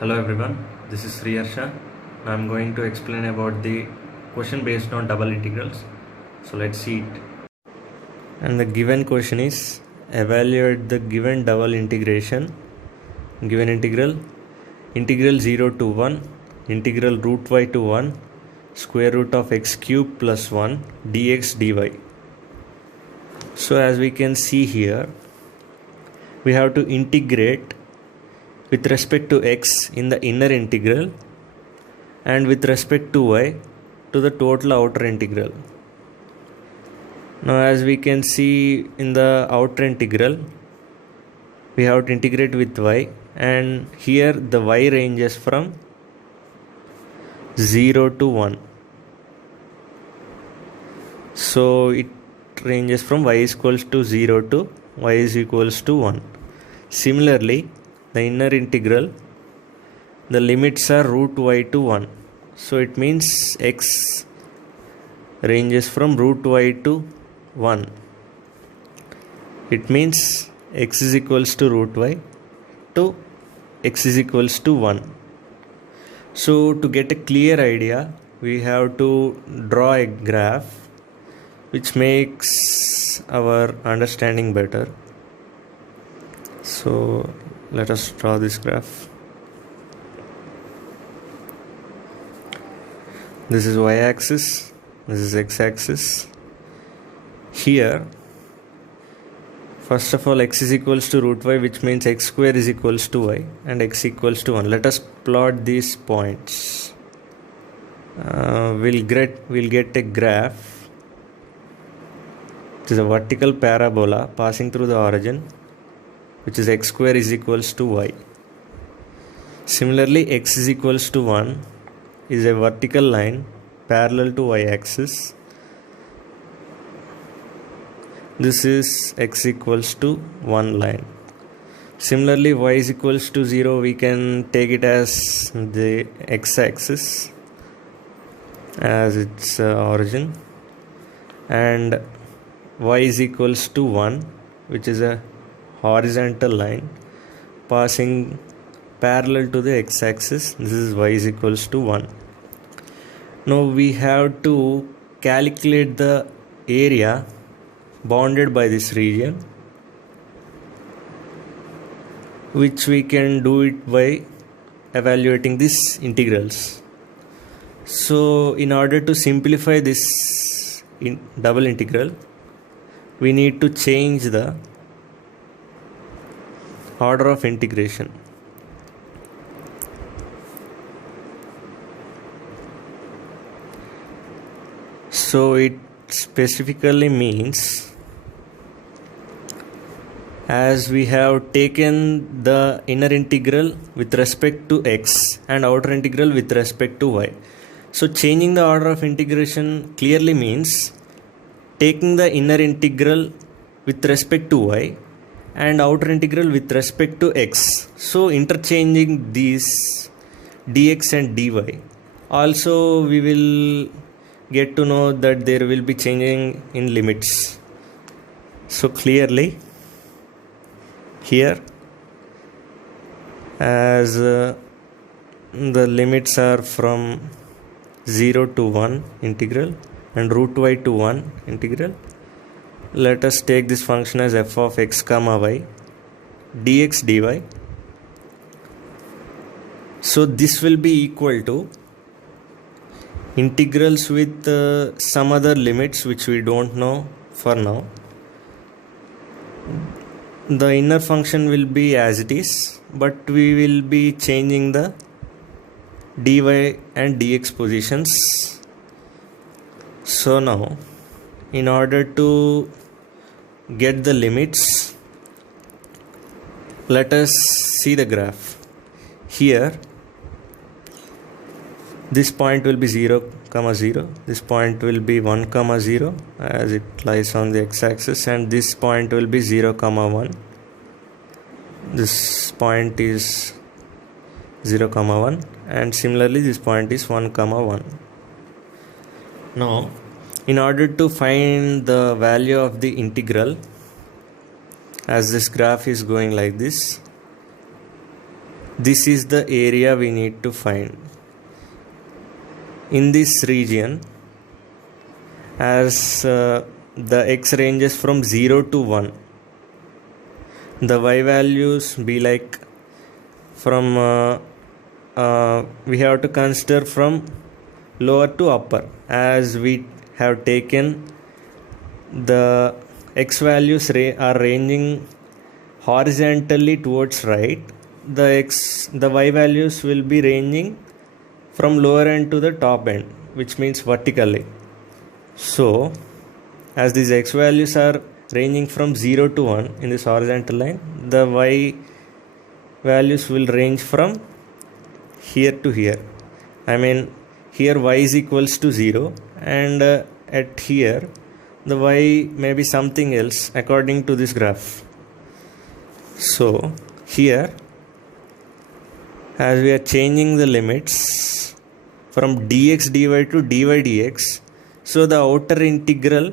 Hello everyone, this is Sri Harsha. Now I'm going to explain about the question based on double integrals. So let's see it. And the given question is evaluate the given double integration. Given integral 0 to 1 integral root y to 1 square root of x cube plus 1 dx dy. So as we can see here, we have to integrate with respect to x in the inner integral and with respect to y to the total outer integral. Now as we can see in the outer integral, we have to integrate with y, and here the y ranges from 0 to 1. So it ranges from y is equals to 0 to y is equals to 1. Similarly, the inner integral, the limits are root y to 1. So it means x ranges from root y to 1. It means x is equals to root y to x is equals to 1. So to get a clear idea, we have to draw a graph which makes our understanding better. So let us draw this graph. This is y-axis, this is x-axis. Here, first of all, x is equals to root y, which means x square is equals to y, and x equals to 1. Let us plot these points. We'll get a graph. It is a vertical parabola passing through the origin, which is x square is equals to y. Similarly, x is equals to 1 is a vertical line parallel to y-axis. This is x equals to 1 line. Similarly, y is equals to 0, we can take it as the x-axis as its origin, and y is equals to 1, which is a horizontal line passing parallel to the x-axis. This is y is equals to 1. Now we have to calculate the area bounded by this region, which we can do it by evaluating these integrals. So in order to simplify this double integral, we need to change the order of integration. So it specifically means, as we have taken the inner integral with respect to x and outer integral with respect to y. So changing the order of integration clearly means taking the inner integral with respect to y and outer integral with respect to x. So interchanging these dx and dy. Also we will get to know that there will be changing in limits. So clearly here, as the limits are from 0 to 1 integral and root y to 1 integral, let us take this function as f of x comma y dx dy. So this will be equal to integrals with some other limits which we don't know for now. The inner function will be as it is, but we will be changing the dy and dx positions. So now, in order to get the limits, let us see the graph. Here, this point will be 0, 0. This point will be 1, 0 as it lies on the x-axis, and this point will be 0, 1. This point is 0, 1, and similarly this point is 1, 1. Now, in order to find the value of the integral, as this graph is going like this, this is the area we need to find. In this region, as the x ranges from 0 to 1, the y values be like from we have to consider from lower to upper, as we have taken the x values are ranging horizontally towards right. The y values will be ranging from lower end to the top end, which means vertically. So as these x values are ranging from 0 to 1 in this horizontal line, the y values will range from here to here. I mean, here y is equals to 0, and at here the y may be something else according to this graph. So here, as we are changing the limits from dx dy to dy dx, so the outer integral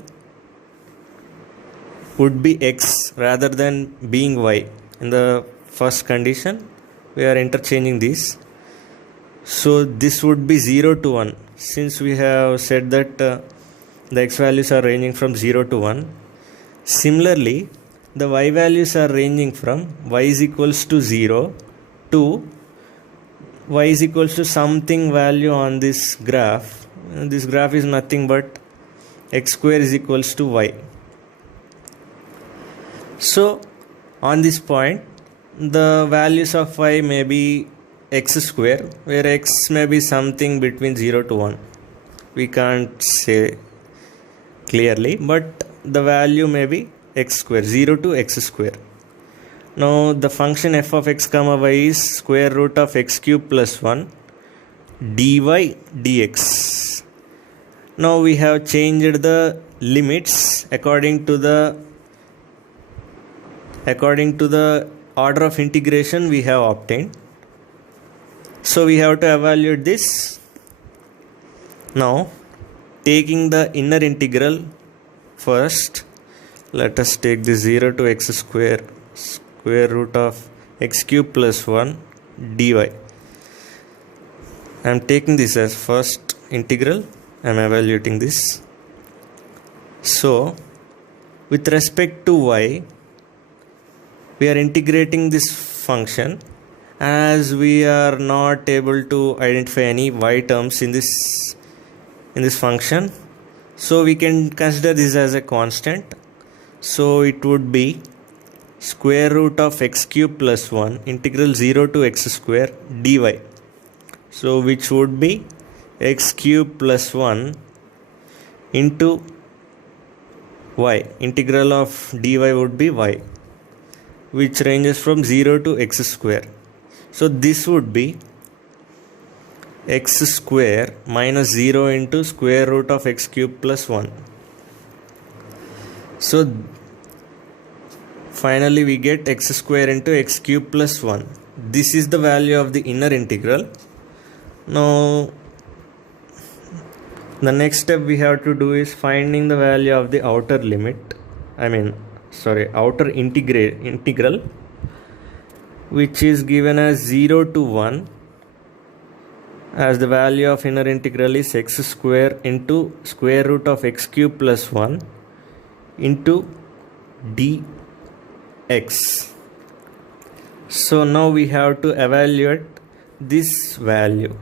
would be x rather than being y. In the first condition, we are interchanging these. So this would be 0 to 1, since we have said that the x values are ranging from 0 to 1. Similarly, the y values are ranging from y is equals to 0 to y is equals to something value on this graph. This graph is nothing but x square is equals to y. So on this point, the values of y may be x square, where x may be something between 0 to 1. We can't say clearly, but the value may be x square, 0 to x square. Now the function f of x comma y is square root of x cube plus 1 dy dx. Now we have changed the limits according to the order of integration we have obtained. So we have to evaluate this. Now, taking the inner integral first, let us take the 0 to x square root of x cube plus 1 dy. I am taking this as first integral. I am evaluating this. So with respect to y, we are integrating this function, as we are not able to identify any y terms in this function. So we can consider this as a constant. So it would be square root of x cube plus 1 integral 0 to x square dy. So which would be x cube plus 1 into y. Integral of dy would be y, which ranges from 0 to x square. So this would be x square minus 0 into square root of x cube plus 1. So finally we get x square into x cube plus 1. This is the value of the inner integral. Now the next step we have to do is finding the value of the outer limit. Outer integral, which is given as 0 to 1, as the value of inner integral is x square into square root of x cube plus 1 into dx. So now we have to evaluate this value.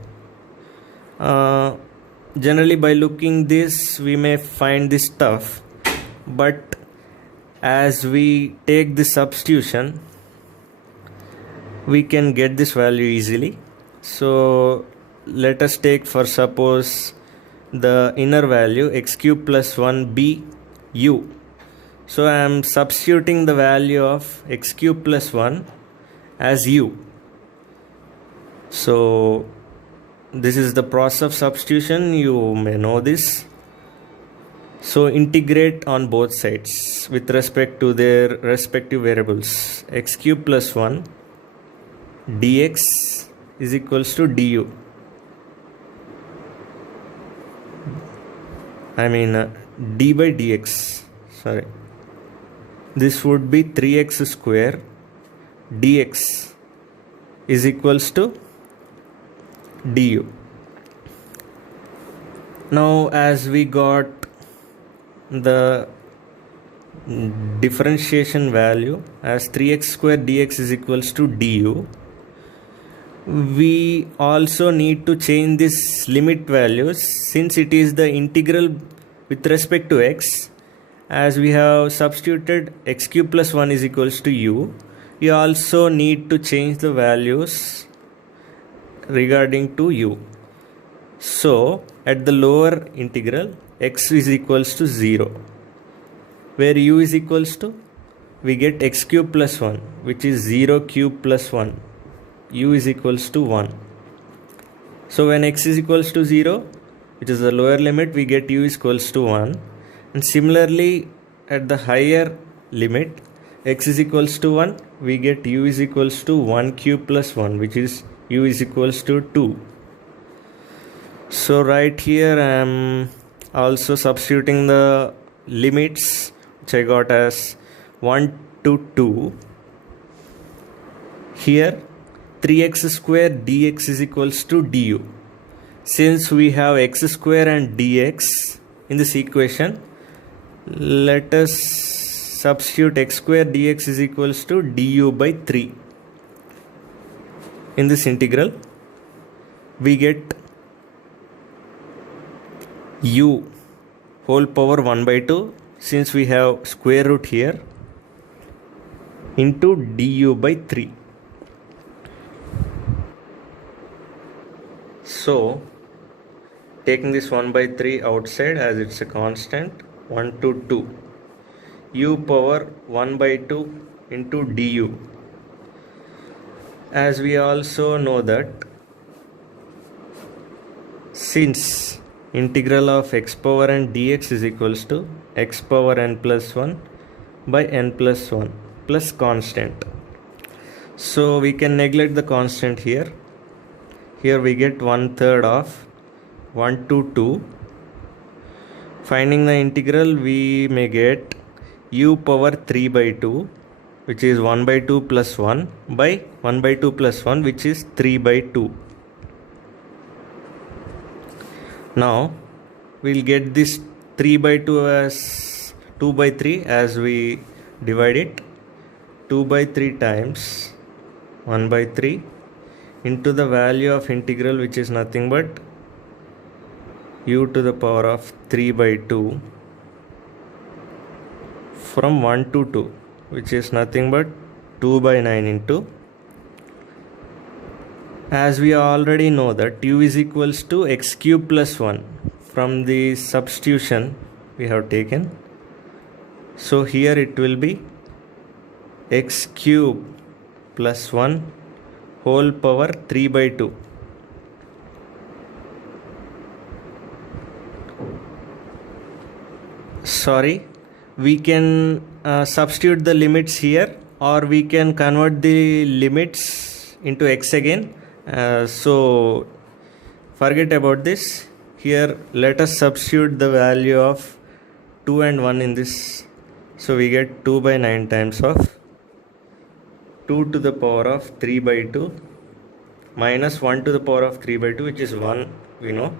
Generally by looking this, we may find this tough, but as we take the substitution, we can get this value easily. So let us take, for suppose, the inner value x cube plus 1 be u. So I am substituting the value of x cube plus 1 as u. So this is the process of substitution. You may know this. So integrate on both sides with respect to their respective variables. X cube plus 1 dx is equals to du. D by dx. This would be 3x square dx is equals to du. Now as we got the differentiation value as 3x square dx is equals to du, we also need to change this limit values since it is the integral with respect to x. As we have substituted x cube plus 1 is equals to u, we also need to change the values regarding to u. So at the lower integral x is equals to 0, where u is equals to, we get x cube plus 1, which is 0 cube plus 1, u is equals to 1. So when x is equals to 0, which is the lower limit, we get u is equals to 1. And similarly at the higher limit x is equals to 1, we get u is equals to 1 cube plus 1, which is u is equals to 2. So right here I am also substituting the limits which I got as 1 to 2. Here 3x square dx is equals to du. Since we have x square and dx in this equation, let us substitute x square dx is equals to du by 3. In this integral we get u whole power 1 by 2, since we have square root here, into du by 3. So taking this 1 by 3 outside as it's a constant, 1 to 2, u power 1 by 2 into du. As we also know that since integral of x power n dx is equals to x power n plus 1 by n plus 1 plus constant, so we can neglect the constant here. Here we get 1/3 of 1 to 2. Finding the integral, we may get u power 3 by 2, which is 1 by 2 plus 1 by 1 by 2 plus 1, which is 3 by 2. Now we'll get this 3 by 2 as 2 by 3 as we divide it. 2 by 3 times 1 by 3 into the value of integral, which is nothing but u to the power of 3 by 2 from 1 to 2, which is nothing but 2 by 9 into, as we already know that u is equals to x cube plus 1 from the substitution we have taken. So here it will be x cube plus 1 whole power 3 by 2. Sorry, we can substitute the limits here, or we can convert the limits into x again. So forget about this. Here let us substitute the value of 2 and 1 in this. So we get 2 by 9 times of 2 to the power of 3 by 2 minus 1 to the power of 3 by 2, which is 1, we know.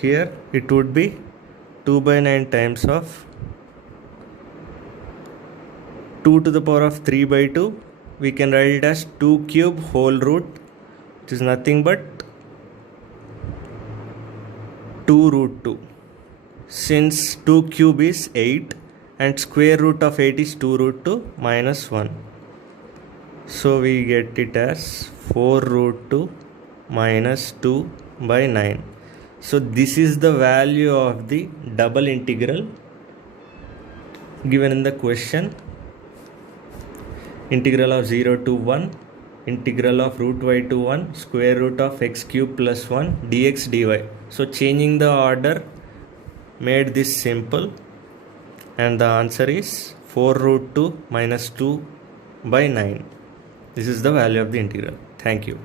Here it would be 2 by 9 times of 2 to the power of 3 by 2. We can write it as 2 cube whole root, which is nothing but 2 root 2. Since 2 cube is 8 and square root of 8 is 2 root 2 minus 1. So we get it as 4 root 2 minus 2 by 9. So this is the value of the double integral given in the question. Integral of 0 to 1, integral of root y to 1, square root of x cube plus 1 dx dy. So changing the order made this simple, and the answer is 4 root 2 minus 2 by 9. This is the value of the integral. Thank you.